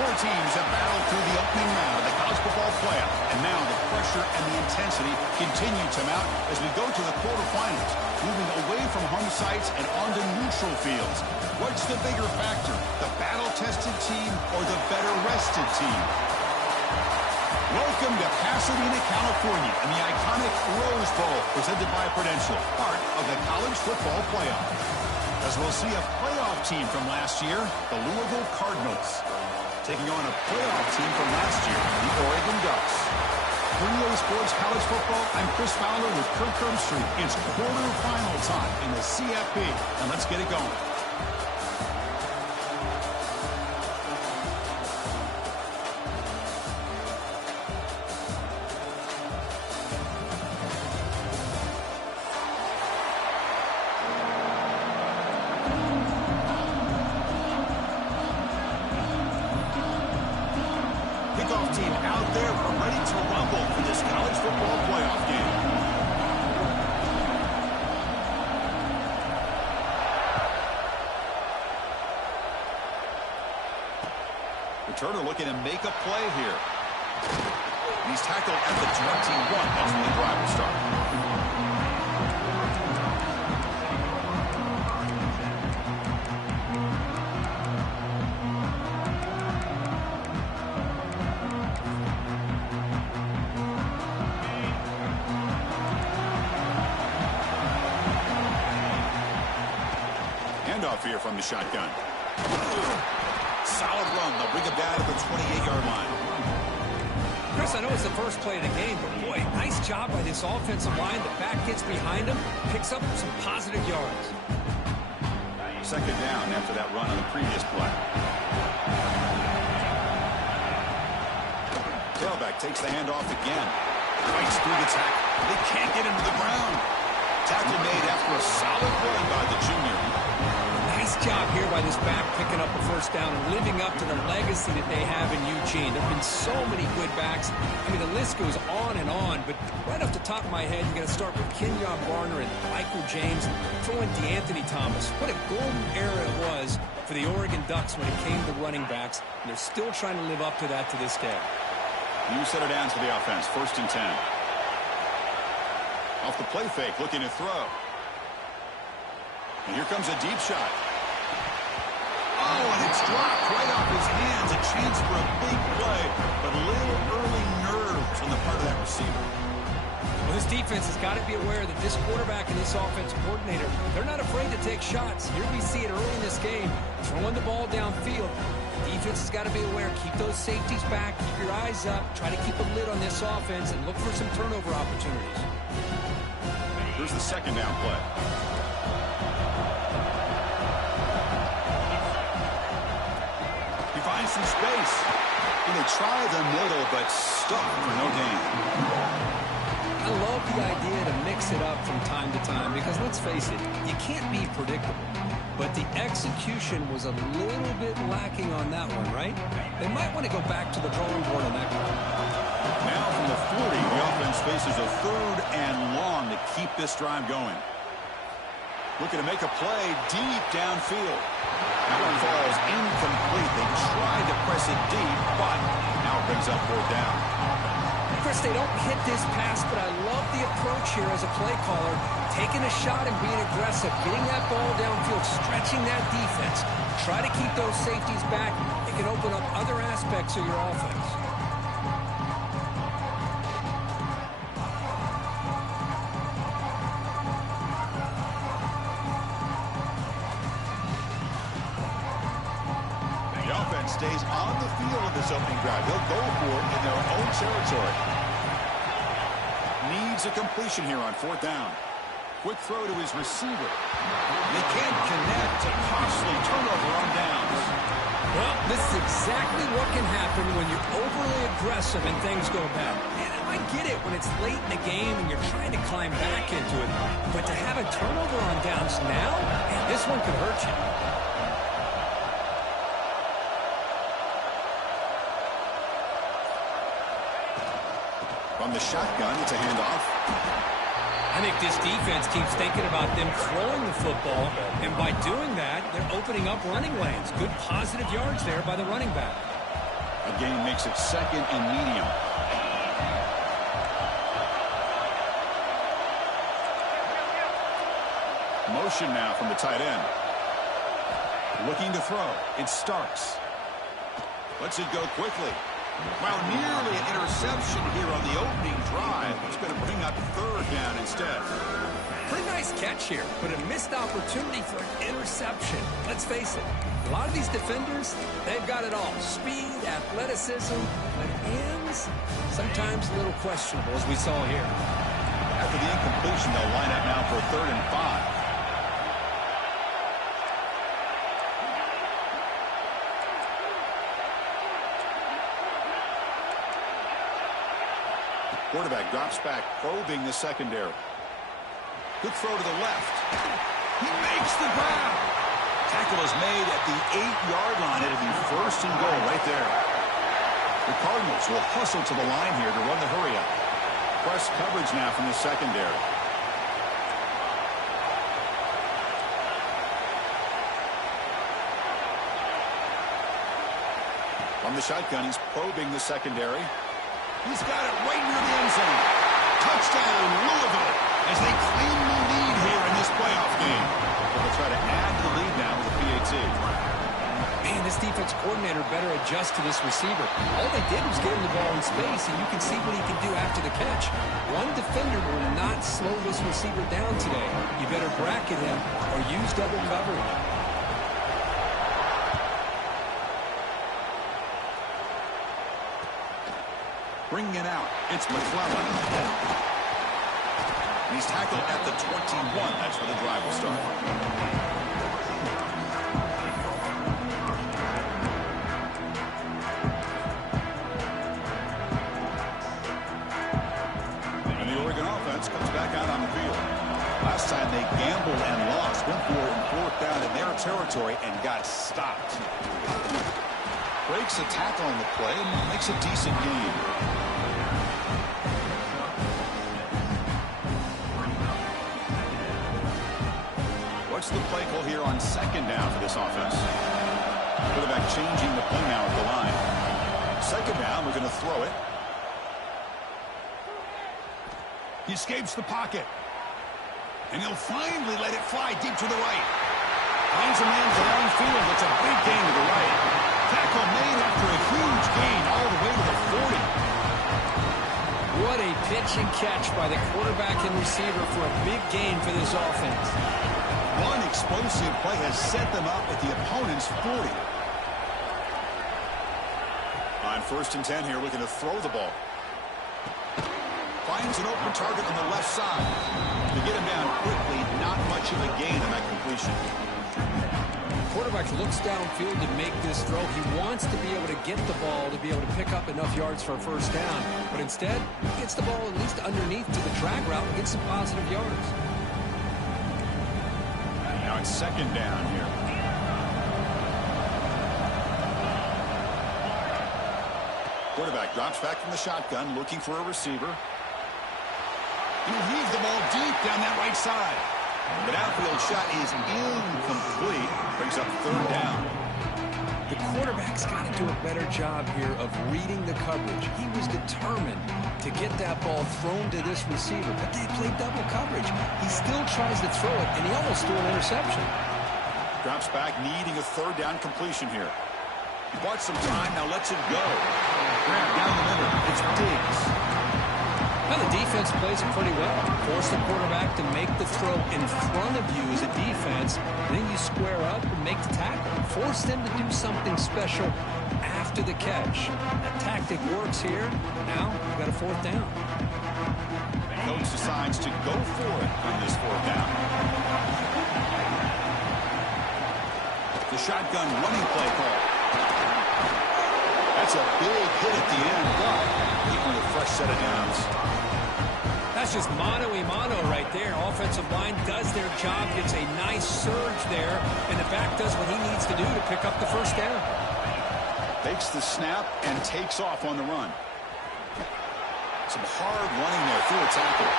Four teams have battled through the opening round of the college football playoff, and now the pressure and the intensity continue to mount as we go to the quarterfinals, moving away from home sites and onto neutral fields. What's the bigger factor, the battle-tested team or the better-rested team? Welcome to Pasadena, California, and the iconic Rose Bowl, presented by Prudential, part of the college football playoff. As we'll see a playoff team from last year, the Louisville Cardinals, taking on a playoff team from last year, the Oregon Ducks. For EA Sports College Football, I'm Chris Fowler with Kirk Herbstreit. It's quarterfinal time in the CFP, and let's get it going. Kickoff team out there, we're ready to rumble for this college football playoff game. Returner looking to make a play here. He's tackled at the 21. That's when the drive will start. Handoff here from the shotgun. Solid run. They'll bring him down to the 28-yard line. Chris, I know it's the first play of the game, but boy, nice job by this offensive line. The back gets behind him, picks up some positive yards. Second down after that run on the previous play. Tailback takes the handoff again. Fights through the tackle. They can't get him to the ground. Tackle made after a solid run by the junior. Nice job here by this back picking up the first down and living up to the legacy that they have in Eugene. There have been so many good backs. I mean, the list goes on, but right off the top of my head, you got to start with Kenyon Barner and Michael James, throw in DeAnthony Thomas. What a golden era it was for the Oregon Ducks when it came to running backs, and they're still trying to live up to that to this day. New set of downs for the offense, 1st and 10. Off the play fake, looking to throw. And here comes a deep shot. Oh, and it's dropped right off his hands. A chance for a big play, but a little early nerves on the part of that receiver. Well, this defense has got to be aware that this quarterback and this offensive coordinator, they're not afraid to take shots. Here we see it early in this game, throwing the ball downfield. The defense has got to be aware. Keep those safeties back. Keep your eyes up. Try to keep a lid on this offense and look for some turnover opportunities. Here's the second down play. He finds some space. And they try the middle, but stuck for no gain. I love the idea to mix it up from time to time because, let's face it, you can't be predictable. But the execution was a little bit lacking on that one, right? They might want to go back to the drawing board on that one. Now from the 40, the offense faces a 3rd and long to keep this drive going. Looking to make a play deep downfield. That one falls incomplete. They tried to press it deep, but now it brings up 4th down. Chris, they don't hit this pass, but I love the approach here as a play caller. Taking a shot and being aggressive, getting that ball downfield, stretching that defense. Try to keep those safeties back. It can open up other aspects of your offense. The offense stays on the field in this opening drive. They'll go for it in their own territory. Needs a completion here on 4th down. Quick throw to his receiver. They can't connect. A costly turnover on downs. Well, this is exactly what can happen when you're overly aggressive and things go bad. And I get it when it's late in the game and you're trying to climb back into it. But to have a turnover on downs now, man, this one could hurt you. From the shotgun, it's a handoff. I think this defense keeps thinking about them throwing the football, and by doing that, they're opening up running lanes. Good positive yards there by the running back. A gain makes it second and medium. Motion now from the tight end. Looking to throw. It's Starks. Lets it go quickly. Well, nearly an interception here on the opening drive. It's going to bring up third down instead. Pretty nice catch here, but a missed opportunity for an interception. Let's face it, a lot of these defenders, they've got it all. Speed, athleticism, but hands, sometimes a little questionable, as we saw here. After the incompletion, they'll line up now for 3rd and 5. Quarterback drops back, probing the secondary. Good throw to the left. He makes the grab. Tackle is made at the 8-yard line. It'll be 1st and goal right there. The Cardinals will hustle to the line here to run the hurry up. Press coverage now from the secondary. From the shotgun, he's probing the secondary. He's got it right near the end zone. Touchdown, Louisville, as they claim the lead here in this playoff game. They'll try to add to the lead now with a PAT. Man, this defense coordinator better adjust to this receiver. All they did was get him the ball in space, and you can see what he can do after the catch. One defender will not slow this receiver down today. You better bracket him or use double coverage. Bringing it out, it's McClellan. He's tackled at the 21. That's where the drive will start. And the Oregon offense comes back out on the field. Last time they gambled and lost, went for it and 4th down in their territory and got stopped. Breaks a tackle on the play and makes a decent gain. What's the play call here on 2nd down for this offense? Quarterback changing the play now at the line. 2nd down, we're going to throw it. He escapes the pocket. And he'll finally let it fly deep to the right. Finds a man downfield. It's a big gain to the right. Tackle made after a huge gain all the way to the 40. What a pitch and catch by the quarterback and receiver for a big gain for this offense. One explosive play has set them up at the opponent's 40. On 1st and 10 here, looking to throw the ball. Finds an open target on the left side. To get him down quickly, not much of a gain on that completion. Quarterback looks downfield to make this throw. He wants to be able to get the ball to be able to pick up enough yards for a 1st down. But instead, he gets the ball at least underneath to the drag route and gets some positive yards. Now it's 2nd down here. Quarterback drops back from the shotgun, looking for a receiver. He'll heave the ball deep down that right side. The downfield shot is incomplete. Brings up 3rd down. The quarterback's got to do a better job here of reading the coverage. He was determined to get that ball thrown to this receiver, but they played double coverage. He still tries to throw it, and he almost threw an interception. Drops back, needing a 3rd down completion here. He bought some time, now lets it go. Grab down the middle. It's Diggs. Well, the defense plays it pretty well. Force the quarterback to make the throw in front of you as a defense. Then you square up and make the tackle. Force them to do something special after the catch. That tactic works here. Now, you've got a 4th down. Coach decides to go for it on this 4th down. The shotgun running play call. That's a big hit at the end, but even with a fresh set of downs. That's just mano-a-mano right there. Offensive line does their job, gets a nice surge there, and the back does what he needs to do to pick up the 1st down. Takes the snap and takes off on the run. Some hard running there through a tackle.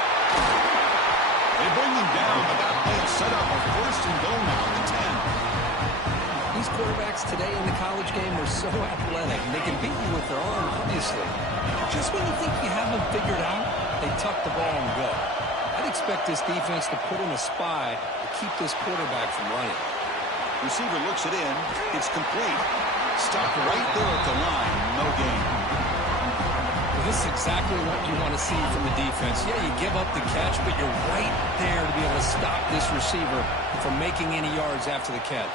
They bring him down, but that play is set up a 1st and goal now at the 10. These quarterbacks today in the college game are so athletic. They can beat you with their arm, obviously. Just when you think you have them figured out, they tuck the ball and go. I'd expect this defense to put in a spy to keep this quarterback from running. Receiver looks it in. It's complete. Stopped right there at the line. No gain. This is exactly what you want to see from the defense. Yeah, you give up the catch, but you're right there to be able to stop this receiver from making any yards after the catch.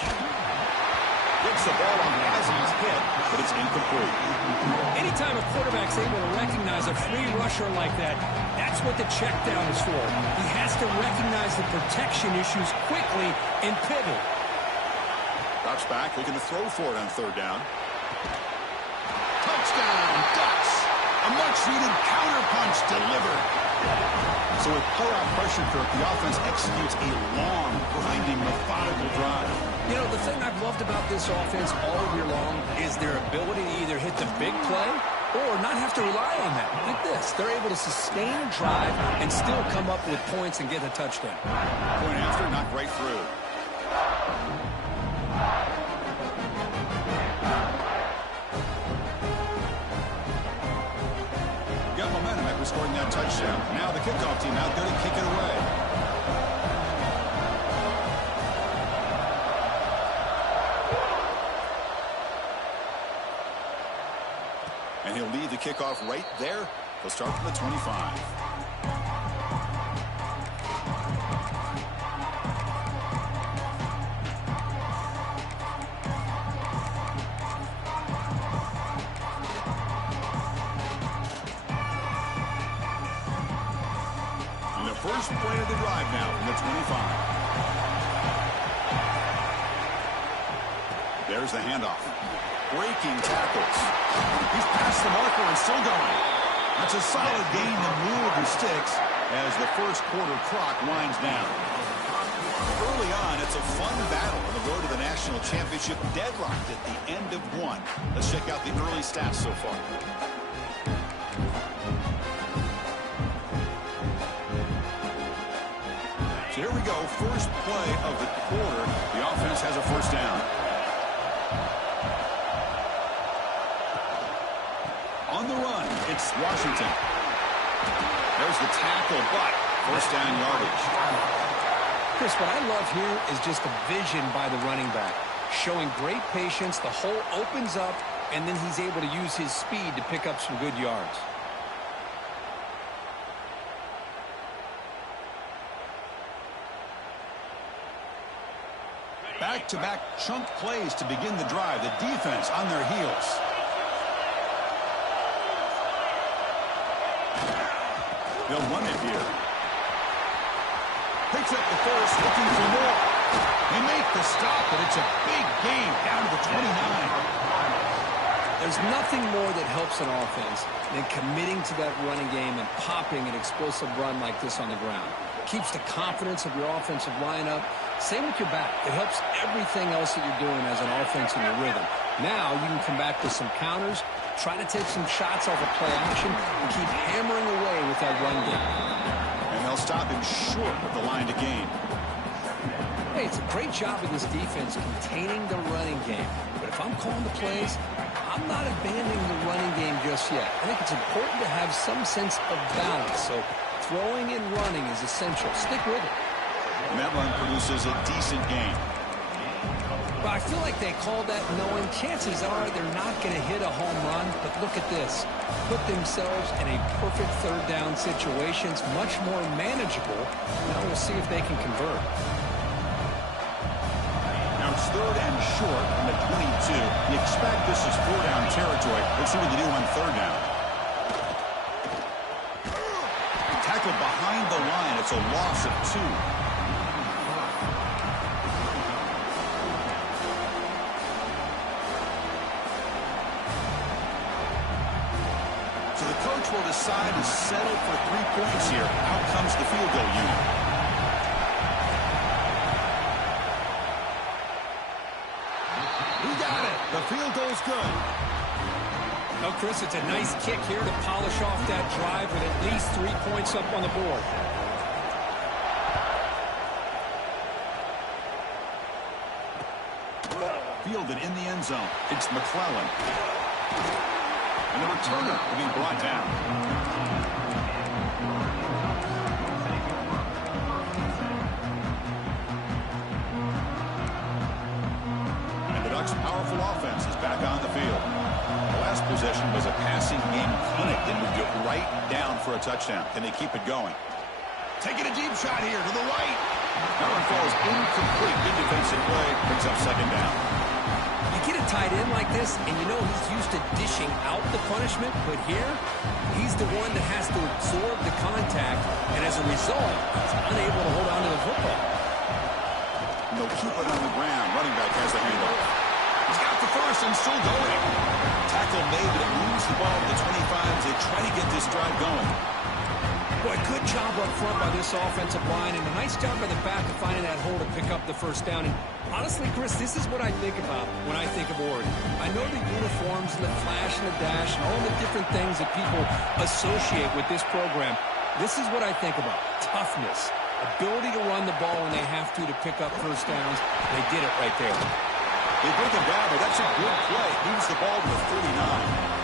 Gets the ball on as he's hit, but it's incomplete. Anytime a quarterback's able to recognize a free rusher like that, that's what the check down is for. He has to recognize the protection issues quickly and pivot. Drops back, looking to throw for it on third down. Touchdown, Ducks! A much-needed counterpunch delivered. So with playoff pressure, Kirk, the offense executes a long, grinding, methodical drive. You know, the thing I've loved about this offense all year long is their ability to either hit the big play or not have to rely on that. Like this. They're able to sustain a drive and still come up with points and get a touchdown. Point after, knocked right through. Got momentum after scoring that touchdown. Now the kickoff team out there to kick it away. And he'll lead the kickoff right there. He'll start from the 25. First play of the drive now from the 25. There's the handoff. Breaking tackles. He's past the marker and still going. That's a solid gain to move the sticks as the first quarter clock winds down. Early on, it's a fun battle on the road to the national championship, deadlocked at the end of one. Let's check out the early stats so far. So here we go, first play of the quarter. The offense has a first down. On the run, it's Washington. There's the tackle, but first down yardage. Chris, what I love here is just the vision by the running back. Showing great patience, the hole opens up, and then he's able to use his speed to pick up some good yards. Back-to-back chunk plays to begin the drive. The defense on their heels. They'll run it here. Picks up the first, looking for more. They make the stop, but it's a big gain down to the 29. There's nothing more that helps an offense than committing to that running game and popping an explosive run like this on the ground. Keeps the confidence of your offensive lineup. Same with your back. It helps everything else that you're doing as an offense in your rhythm. Now you can come back with some counters, try to take some shots off of play action, and keep hammering away with that run game. And they'll stop him short of the line to gain. Hey, it's a great job of this defense containing the running game. But if I'm calling the plays, I'm not abandoning the running game just yet. I think it's important to have some sense of balance. So throwing and running is essential. Stick with it. And that run produces a decent gain. But I feel like they called that knowing chances are they're not going to hit a home run. But look at this. Put themselves in a perfect third down situation. It's much more manageable. Now we'll see if they can convert. Now it's third and short from the 22. You expect this is four-down territory. Let's see what they do on third down. Tackled behind the line. It's a loss of 2. So the coach will decide to settle for 3 points here. Out comes the field goal unit. He got it. The field goal's good. No, Chris, it's a nice kick here to polish off that drive with at least 3 points up on the board. The fielded in the end zone. It's McClellan. And the returner will be brought down. And the Ducks' powerful offense is back on the field. The last possession was a passing game clinic. They moved it right down for a touchdown. Can they keep it going? Taking a deep shot here to the right. That one falls incomplete. Good defensive play. Brings up second down. You get a tight end like this, and you know he's used to dishing out the punishment, but here, he's the one that has to absorb the contact, and as a result, he's unable to hold on to the football. They'll keep it on the ground. Running back has the handoff. He's got the first and still going. Tackle made, but it moves the ball to the 25 as they try to get this drive going. Boy, good job up front by this offensive line, and a nice job by the back of finding that hole to pick up the first down. And honestly, Chris, this is what I think about when I think of Oregon. I know the uniforms and the flash and the dash and all the different things that people associate with this program. This is what I think about. Toughness, ability to run the ball when they have to pick up first downs. They did it right there. They break him down, but that's a good play. Moves the ball to the 39.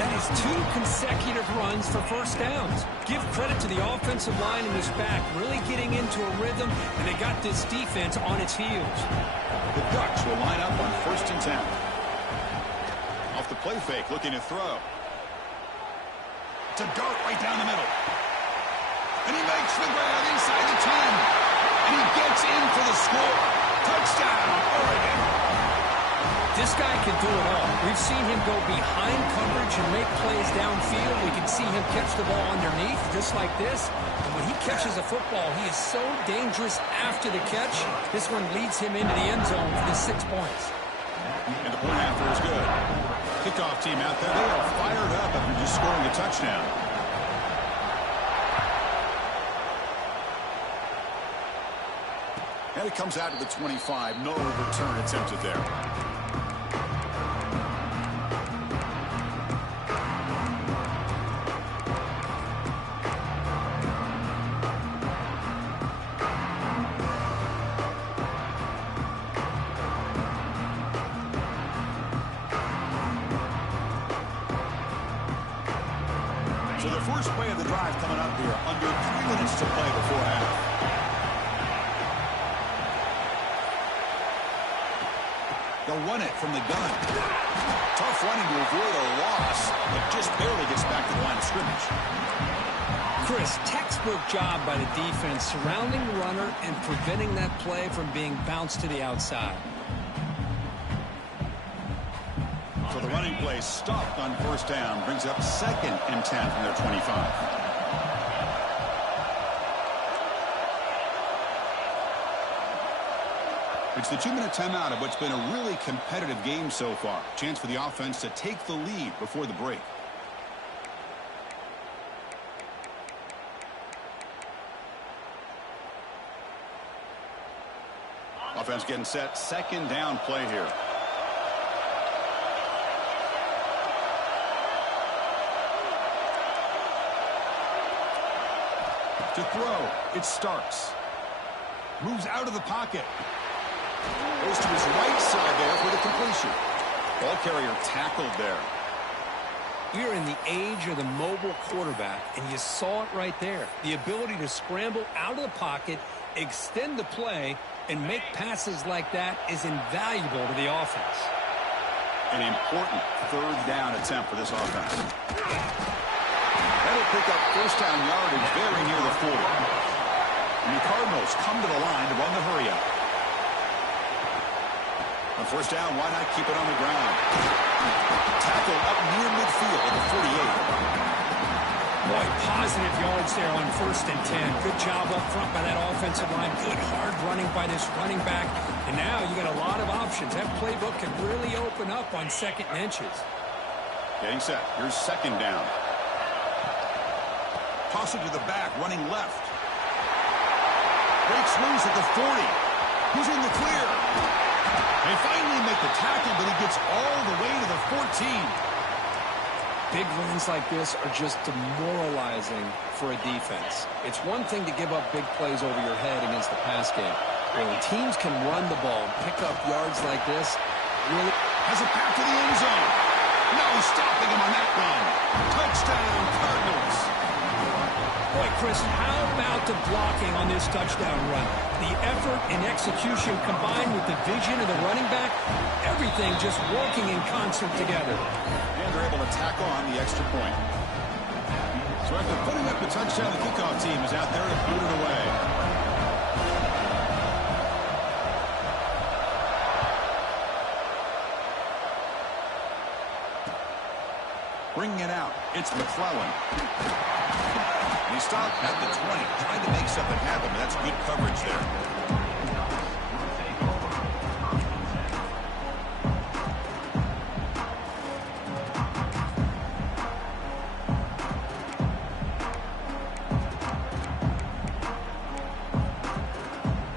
That is 2 consecutive runs for first downs. Give credit to the offensive line in this back, really getting into a rhythm, and they got this defense on its heels. The Ducks will line up on 1st and 10. Off the play fake, looking to throw. To Dart right down the middle. And he makes the grab inside the 10. And he gets in for the score. Touchdown, Oregon. This guy can do it all. We've seen him go behind coverage and make plays downfield. We can see him catch the ball underneath, just like this. And when he catches a football, he is so dangerous after the catch. This one leads him into the end zone for the 6 points. And the point after is good. Kickoff team out there. They are fired up after just scoring a touchdown. And it comes out to the 25. No return attempted there. So the first play of the drive coming up here. Under 3 minutes to play before half. They'll run it from the gun. Tough running to avoid a loss, but just barely gets back to the line of scrimmage. Chris, textbook job by the defense surrounding the runner and preventing that play from being bounced to the outside. So the running play stopped on 1st down. Brings up 2nd and 10 from their 25. It's the 2-minute timeout of what's been a really competitive game so far. Chance for the offense to take the lead before the break. Offense getting set. 2nd down play here. To throw, it starts. Moves out of the pocket. Goes to his right side there for the completion. Ball carrier tackled there. We're in the age of the mobile quarterback, and you saw it right there. The ability to scramble out of the pocket, extend the play, and make passes like that is invaluable to the offense. An important 3rd down attempt for this offense. That'll pick up 1st down yardage very near the 40. And the Cardinals come to the line to run the hurry up. On 1st down, why not keep it on the ground? Tackle up near midfield at the 48. Boy, positive yards there on 1st and 10. Good job up front by that offensive line. Good hard running by this running back. And now you got a lot of options. That playbook can really open up on 2nd and inches. Getting set. Here's 2nd down. Toss it to the back, running left. Breaks loose at the 40. Who's in the clear? They finally make the tackle, but he gets all the way to the 14. Big runs like this are just demoralizing for a defense. It's one thing to give up big plays over your head against the pass game, When teams can run the ball and pick up yards like this, really has a path to the end zone. No stopping him on that run. Touchdown, Cardinals. Boy, Chris, how about the blocking on this touchdown run? The effort and execution combined with the vision of the running back, everything just working in concert together. And they're able to tack on the extra point. So after putting up the touchdown, the kickoff team is out there to boot it away. Bringing it out, it's McClellan. He stopped at the 20, trying to make something happen, but that's good coverage there.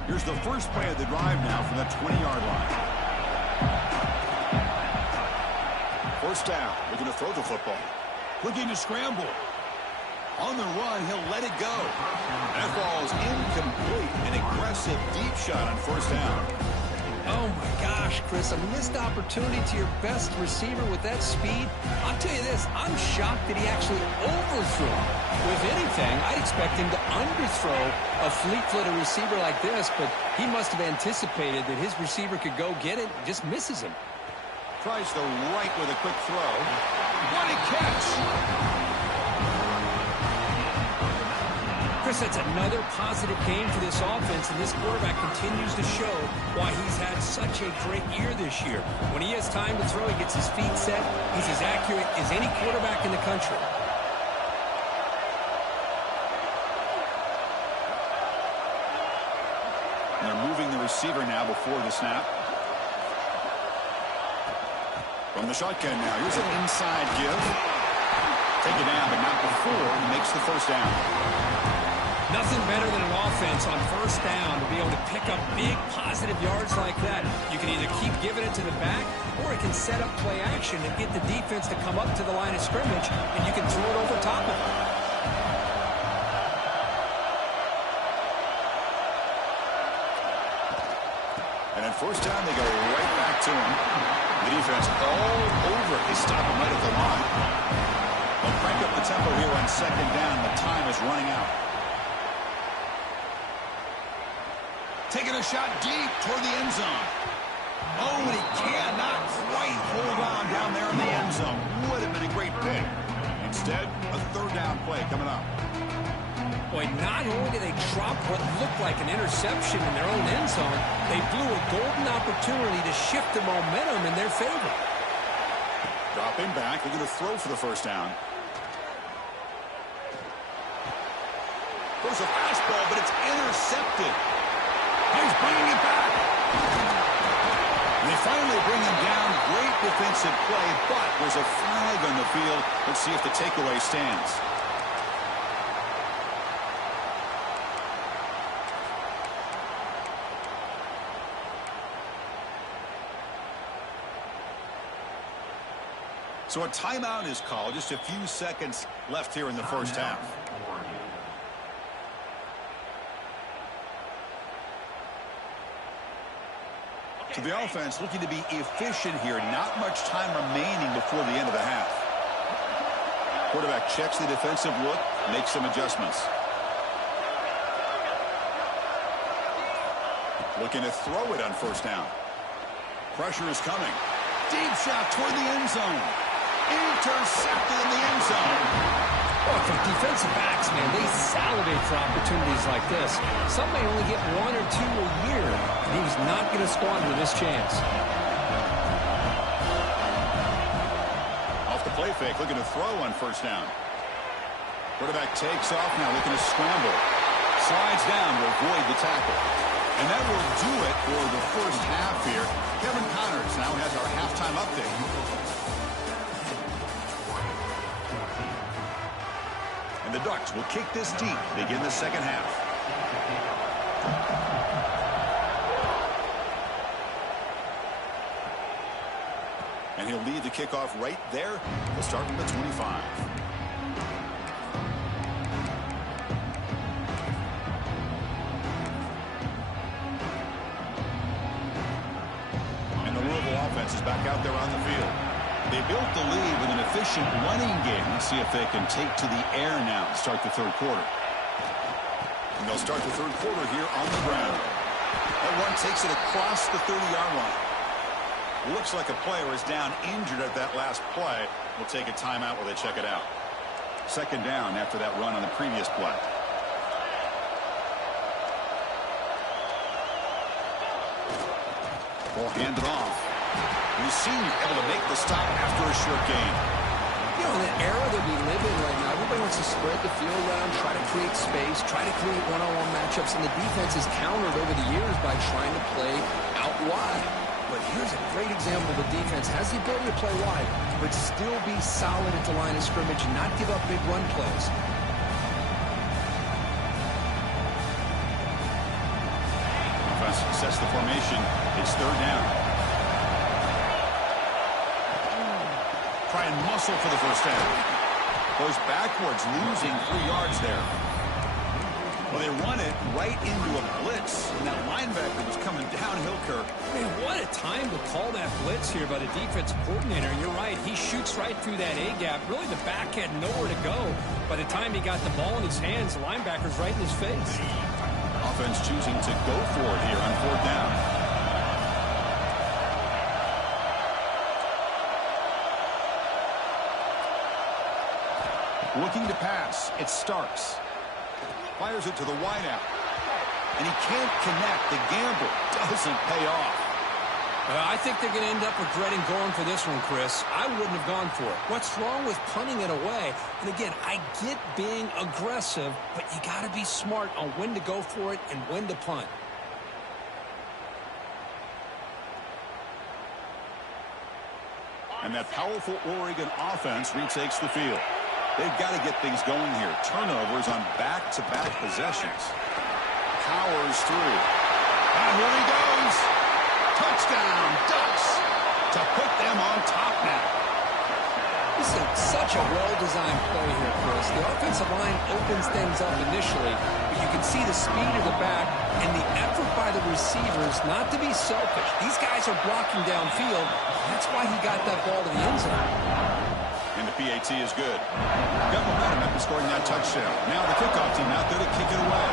Here's the first play of the drive now from the 20-yard line. First down, we're going to throw the football. Looking to scramble. On the run, he'll let it go. That ball's incomplete. An aggressive deep shot on first down. Oh, my gosh, Chris, a missed opportunity to your best receiver with that speed. I'll tell you this, I'm shocked that he actually overthrew him. With anything, I'd expect him to underthrow a fleet-footed receiver like this, but he must have anticipated that his receiver could go get it and just misses him. Tries the right with a quick throw. What a catch! Chris, that's another positive game for this offense, and this quarterback continues to show why he's had such a great year this year. When he has time to throw, he gets his feet set. He's as accurate as any quarterback in the country. And they're moving the receiver now before the snap. From the shotgun now, here's an inside give. Take it down, but not before he makes the first down. Nothing better than an offense on first down to be able to pick up big positive yards like that. You can either keep giving it to the back, or it can set up play action and get the defense to come up to the line of scrimmage, and you can throw it over top of it. And at first down, they go right back to him. The defense all over. They stop him right at the line. They'll crank up the tempo here on second down. The time is running out. Taking a shot deep toward the end zone. Oh, and he cannot quite hold on down there in the end zone. Would have been a great pick. Instead, a third down play coming up. Boy, not only did they drop what looked like an interception in their own end zone, they blew a golden opportunity to shift the momentum in their favor. Dropping back, they're going to throw for the first down. There's a fastball, but it's intercepted. He's bringing it back. And they finally bring him down. Great defensive play, but there's a flag on the field. Let's see if the takeaway stands. So a timeout is called. Just a few seconds left here in the first half. So the offense looking to be efficient here. Not much time remaining before the end of the half. Quarterback checks the defensive look, makes some adjustments. Looking to throw it on first down. Pressure is coming. Deep shot toward the end zone. Intercepted in the end zone. Oh, for defensive backs, man, they salivate for opportunities like this. Some may only get one or two a year, and he was not going to squander this chance. Off the play fake, looking to throw on first down. Quarterback takes off now, looking to scramble. Slides down to avoid the tackle. And that will do it for the first half here. Kevin Connors now has our halftime update. And the Ducks will kick this deep, begin the second half. And he'll lead the kickoff right there. We'll start from the 25. back out there on the field. They built the lead with an efficient running game. Let's see if they can take to the air now to start the third quarter. And they'll start the third quarter here on the ground. That one takes it across the 30-yard line. Looks like a player is down injured at that last play. We'll take a timeout while they check it out. Second down after that run on the previous play. Ball handed off. Senior able to make the stop after a short gain. You know, in the era that we live in right now, everybody wants to spread the field around, try to create space, try to create one-on-one matchups, and the defense has countered over the years by trying to play out wide. But here's a great example. The defense has the ability to play wide, but still be solid at the line of scrimmage and not give up big run plays. Offense sets the formation. It's third down. Try and muscle for the first down. Goes backwards, losing 3 yards there. Well, they run it right into a blitz. And that linebacker was coming downhill, Kirk. Man, what a time to call that blitz here by the defensive coordinator. And you're right, he shoots right through that A-gap. Really, the back had nowhere to go. By the time he got the ball in his hands, the linebacker's right in his face. Offense choosing to go for it here on fourth down. Looking to pass. It's Starks. Fires it to the wideout. And he can't connect. The gamble doesn't pay off. I think they're going to end up regretting going for this one, Chris. I wouldn't have gone for it. What's wrong with punting it away? And again, I get being aggressive, but you got to be smart on when to go for it and when to punt. And that powerful Oregon offense retakes the field. They've got to get things going here. Turnovers on back-to-back possessions. Powers through. And here he goes. Touchdown, Ducks, to put them on top now. This is such a well-designed play here, Chris. The offensive line opens things up initially, but you can see the speed of the back and the effort by the receivers not to be selfish. These guys are blocking downfield. That's why he got that ball to the end zone. And the PAT is good. Got momentum after scoring that touchdown. Now the kickoff team out there to kick it away.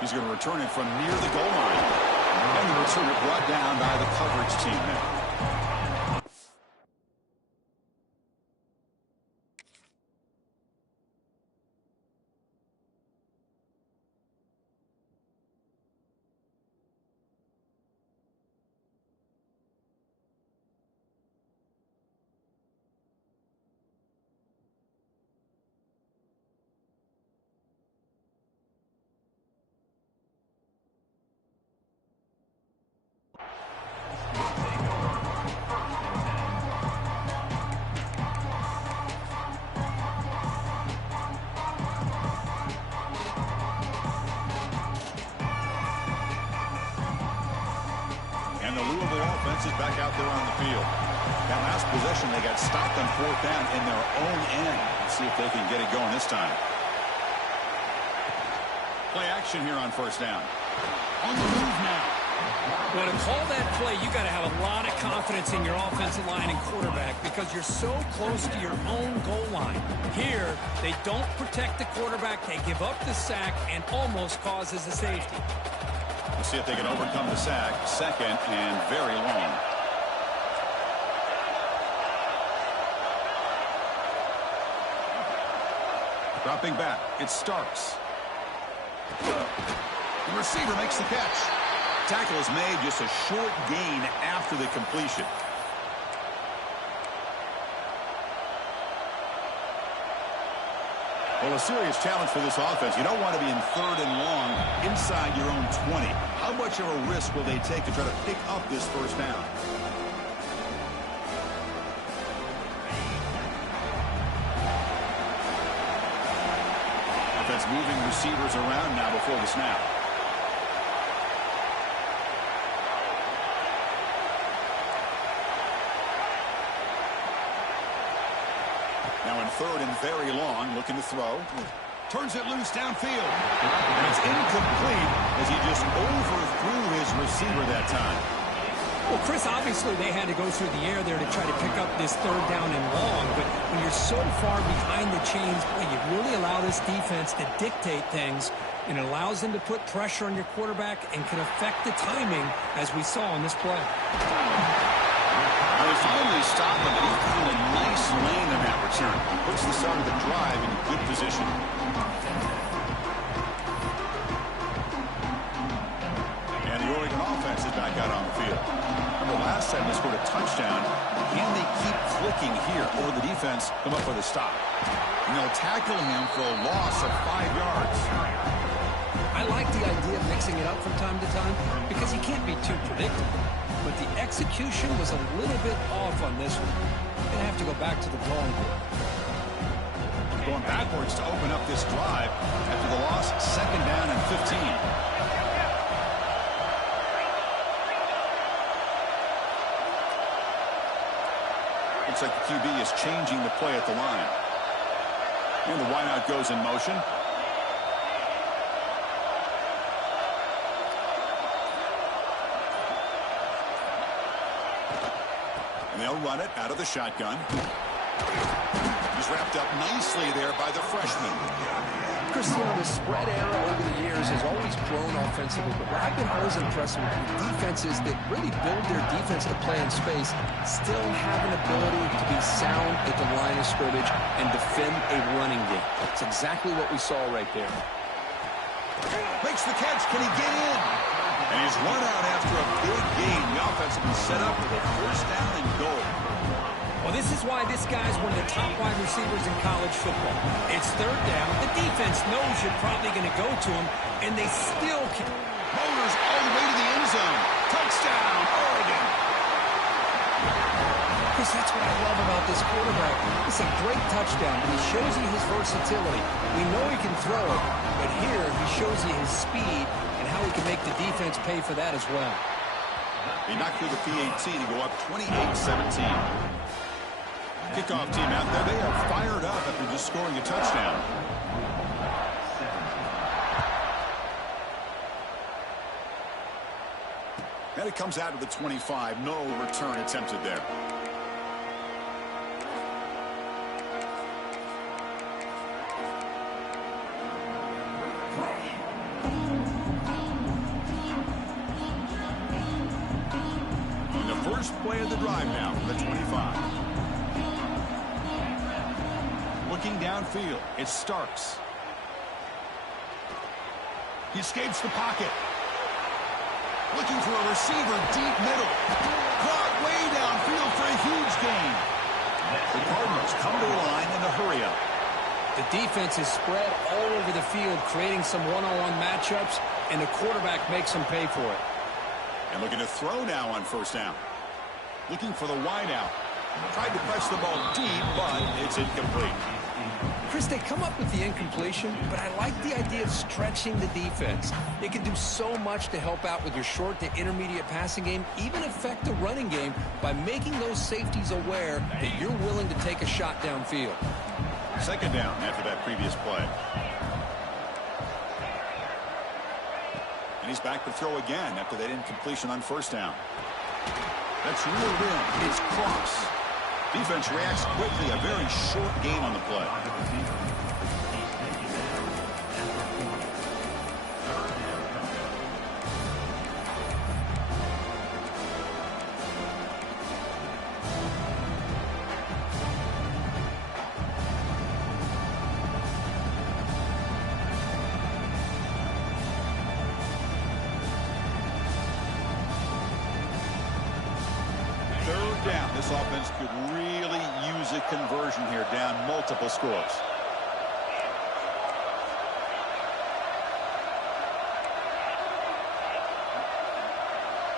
He's going to return it from near the goal line. And the returner brought down by the coverage team now. And the Louisville offense is back out there on the field. That last possession, they got stopped on fourth down in their own end. Let's see if they can get it going this time. Play action here on first down. On the move now. Well, to call that play, you got to have a lot of confidence in your offensive line and quarterback because you're so close to your own goal line. Here, they don't protect the quarterback. They give up the sack and almost causes a safety. We'll see if they can overcome the sack. Second and very long. Dropping back, it's Starks. The receiver makes the catch. Tackle is made, just a short gain after the completion. Well, a serious challenge for this offense. You don't want to be in third and long inside your own 20. How much of a risk will they take to try to pick up this first down? Offense moving receivers around now before the snap. Now in third and very long, looking to throw. Turns it loose downfield. And it's incomplete as he just overthrew his receiver that time. Well, Chris, obviously they had to go through the air there to try to pick up this third down and long, but when you're so far behind the chains, boy, you really allow this defense to dictate things, and it allows them to put pressure on your quarterback and can affect the timing, as we saw in this play. They finally stop him, and he found a nice lane in that return. Puts the start of the drive in good position. And the Oregon offense is back out on the field. Remember last time they scored a touchdown. Can they keep clicking here, or the defense come up with a stop? And they'll tackle him for a loss of 5 yards. I like the idea of mixing it up from time to time because he can't be too predictable. But the execution was a little bit off on this one. Going to have to go back to the drawing board. Going backwards to open up this drive after the loss, 2nd down and 15. Looks like the QB is changing the play at the line. And the wideout goes in motion. And they'll run it out of the shotgun. He's wrapped up nicely there by the freshman. Chris, the spread era over the years has always grown offensively, but what I've been always impressed with defenses that really build their defense to play in space still have an ability to be sound at the line of scrimmage and defend a running game. That's exactly what we saw right there. Makes the catch. Can he get in? And he's run out after a big gain. The offense has been set up with a 1st down and goal. Well, this is why this guy's one of the top wide receivers in college football. It's 3rd down. The defense knows you're probably going to go to him, and they still can. Motors all the way to the end zone. Touchdown, Oregon. Chris, that's what I love about this quarterback. It's a great touchdown, but he shows you his versatility. We know he can throw it, but here he shows you his speed and how he can make the defense pay for that as well. He knocked through the PAT to go up 28-17. Kickoff team out there. They are fired up after just scoring a touchdown. And it comes out of the 25. No return attempted there. And the first play of the drive now for the 25. Looking downfield, it's Starks. He escapes the pocket. Looking for a receiver deep middle. Caught way downfield for a huge gain. The Cardinals come to the line in a hurry up. The defense is spread all over the field, creating some one-on-one matchups, and the quarterback makes them pay for it. And looking to throw now on 1st down. Looking for the wideout. Tried to press the ball deep, but it's incomplete. Chris, they come up with the incompletion, but I like the idea of stretching the defense. They can do so much to help out with your short to intermediate passing game, even affect the running game by making those safeties aware that you're willing to take a shot downfield. 2nd down after that previous play. And he's back to throw again after that incompletion on 1st down. That's reeled in. It's Cross. Defense reacts quickly. A very short game on the play. This offense could really use a conversion here, down multiple scores.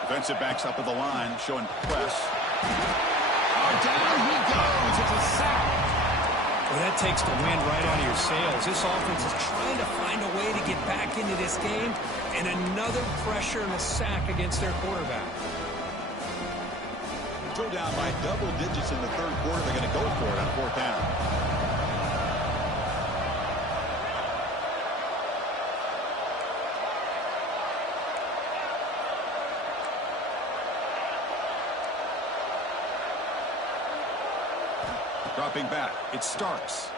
Defensive backs up at the line, showing press. Oh, down he goes. It's a sack. Well, that takes the wind right out of your sails. This offense is trying to find a way to get back into this game, and another pressure and a sack against their quarterback. Throw down by double digits in the 3rd quarter. They're going to go for it on 4th down. dropping back. It's Starks.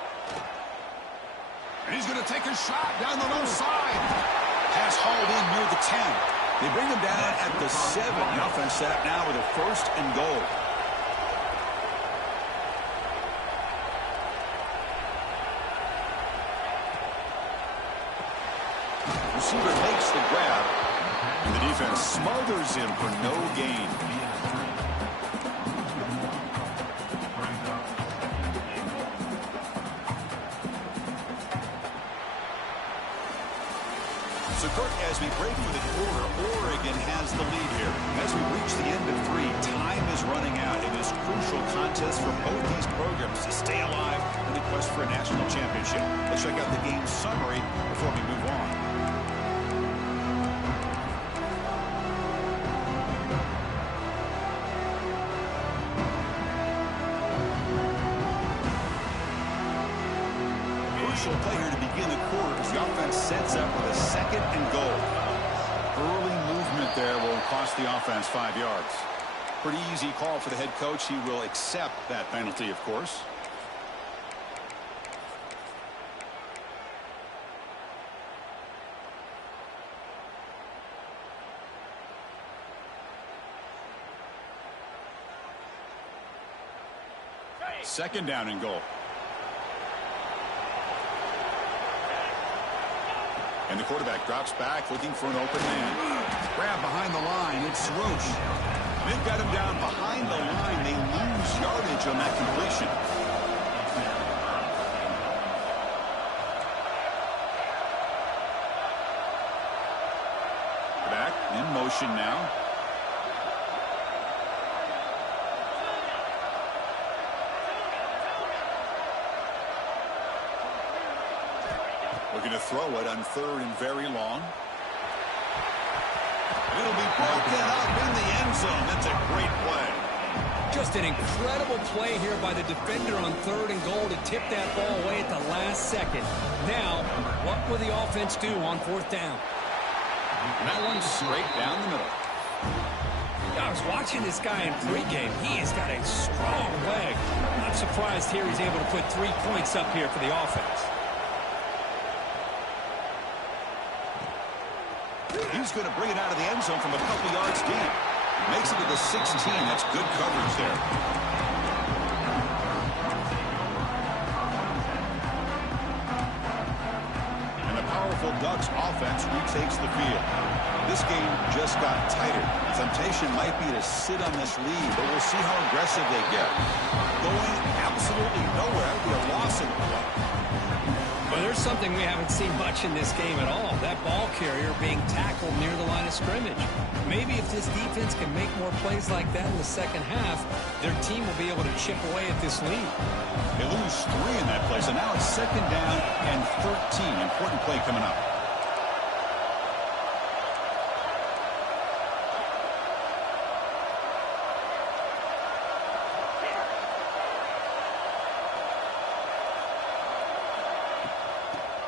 And he's going to take a shot down the low side. Pass hauled in near the 10. They bring him down at the 7. The offense set up now with a 1st and goal. Receiver makes the grab, and the defense smothers him for no gain. So, Kirk, as we break for the quarter, Oregon has the lead here. As we reach the end of 3, time is running out in this crucial contest for both these programs to stay alive in the quest for a national championship. Let's check out the game summary before we move on. Play here to begin the quarter as the offense sets up with a 2nd and goal. Early movement there will cost the offense 5 yards. Pretty easy call for the head coach. He will accept that penalty, of course. Second down and goal. And the quarterback drops back, looking for an open man. Grab behind the line. It's Roche. They've got him down behind the line. They lose yardage on that completion. Back in motion now. Looking to throw it on 3rd and very long. It'll be broken up in the end zone. That's a great play. Just an incredible play here by the defender on 3rd and goal to tip that ball away at the last second. Now, what will the offense do on 4th down? And that one's straight down the middle. I was watching this guy in pregame. He has got a strong leg. Not surprised here he's able to put 3 points up here for the offense. He's going to bring it out of the end zone from a couple yards deep. Makes it to the 16. That's good coverage there. And the powerful Ducks offense retakes the field. This game just got tighter. The temptation might be to sit on this lead, but we'll see how aggressive they get. Going absolutely nowhere. That would be a loss in the play. Well, there's something we haven't seen much in this game at all. That ball carrier being tackled near the line of scrimmage. Maybe if this defense can make more plays like that in the second half, their team will be able to chip away at this lead. They lose 3 in that play, so now it's 2nd down and 13. Important play coming up.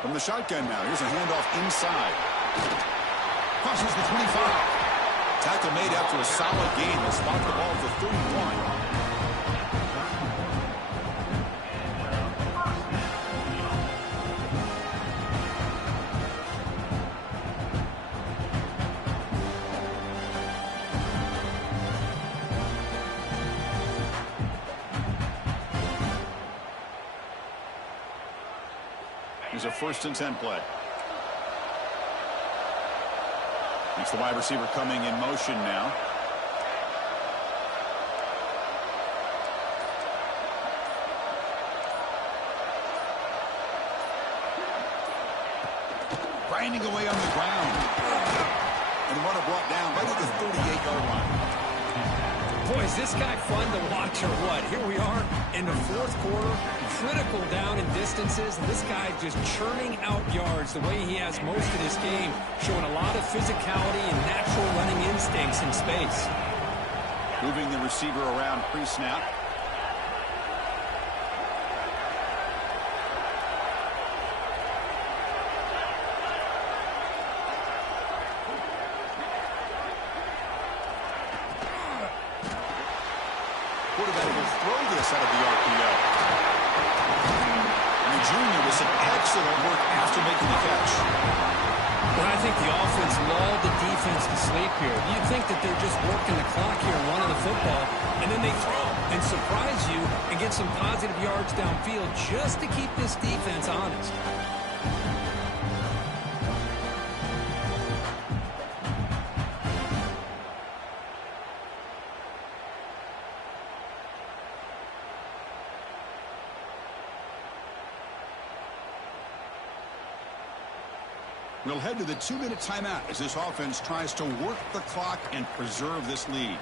From the shotgun now, here's a handoff inside. Crosses the 25. Tackle made after a solid gain. They'll spot the ball for 31. Here's a 1st and 10 play. It's the wide receiver coming in motion now. Grinding away on the ground. And runner brought down right at the 38-yard line. Boy, is this guy fun to watch or what? Here we are in the 4th quarter, critical down in distances, and this guy just churning out yards the way he has most of this game, showing a lot of physicality and natural running instincts in space. Moving the receiver around pre-snap. Quarterback will throw this out of the RPO. the junior with some excellent work after making the catch. Well, I think the offense lulled the defense to sleep here. You'd think that they're just working the clock here and running the football, and then they throw and surprise you and get some positive yards downfield just to keep this defense honest. We'll head to the 2-minute timeout as this offense tries to work the clock and preserve this lead.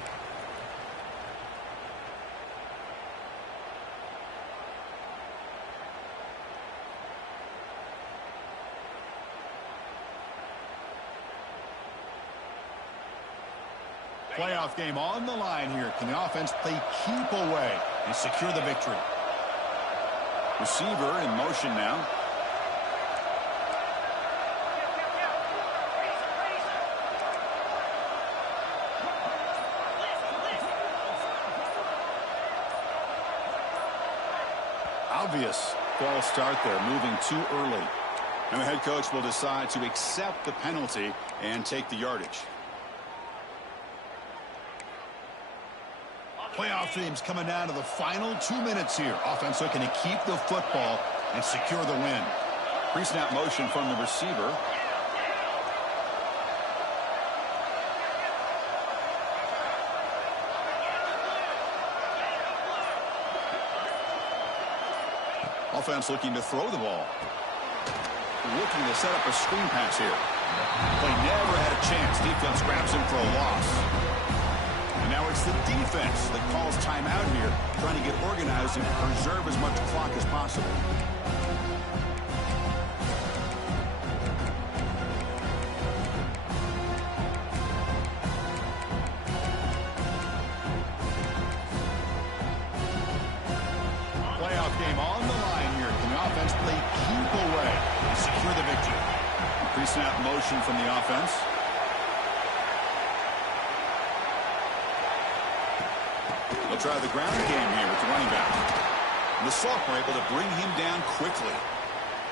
Playoff game on the line here. Can the offense play keep away and secure the victory? Receiver in motion now. Obvious false start there, moving too early. And the head coach will decide to accept the penalty and take the yardage. Playoff teams coming down to the final 2 minutes here. Offense looking to keep the football and secure the win. Pre-snap motion from the receiver. Offense looking to throw the ball. Looking to set up a screen pass here. Play never had a chance. Defense grabs him for a loss. And now it's the defense that calls timeout here, trying to get organized and preserve as much clock as possible. Playoff game on the line here. Can the offense play keep away and secure the victory? Pre-snap motion from the offense. They'll try the ground game here with the running back. And the sophomore able to bring him down quickly.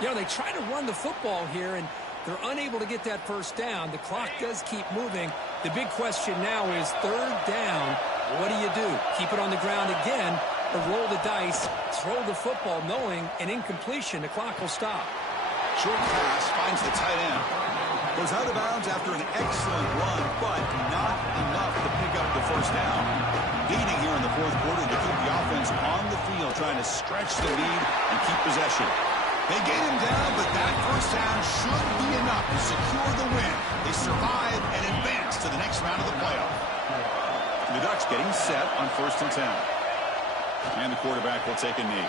You know, they try to run the football here, and they're unable to get that first down. The clock does keep moving. The big question now is third down. What do you do? Keep it on the ground again, or roll the dice, throw the football, knowing an incompletion, the clock will stop. Short pass finds the tight end. Goes out of bounds after an excellent run, but not enough to pick up the first down. Gaining here in the fourth quarter to keep the offense on the field, trying to stretch the lead and keep possession. They gain him down, but that first down should be enough to secure the win. They survive and advance to the next round of the playoff. The Ducks getting set on 1st and 10. And the quarterback will take a knee.